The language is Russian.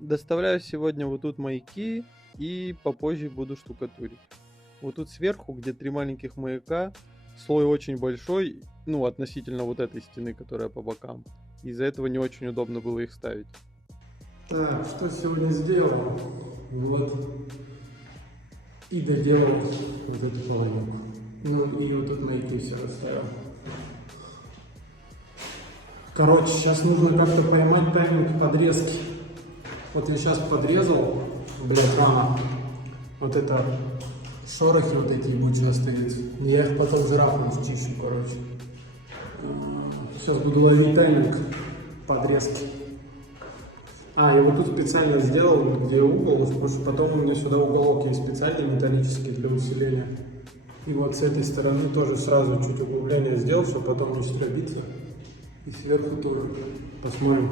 Доставляю сегодня вот тут маяки и попозже буду штукатурить. Вот тут сверху, где 3 маленьких маяка, слой очень большой, ну, относительно вот этой стены, которая по бокам. Из-за этого не очень удобно было их ставить. Так, что сегодня сделал? Вот. И доделал вот эту половинку. Ну и вот тут маяки все расставил. Короче, сейчас нужно как-то поймать тайминг подрезки. Вот я сейчас подрезал, блядь, рано. Вот это шорохи вот эти ебучие остаются. Я их потом жирафом счищу, короче. Сейчас буду ловить тайминг подрезки. И вот тут специально сделал, где угол, потому что потом у меня сюда уголок есть специальный металлический для усиления. И вот с этой стороны тоже сразу чуть углубление сделал, чтобы потом не стробиться. И сверху тоже. Посмотрим.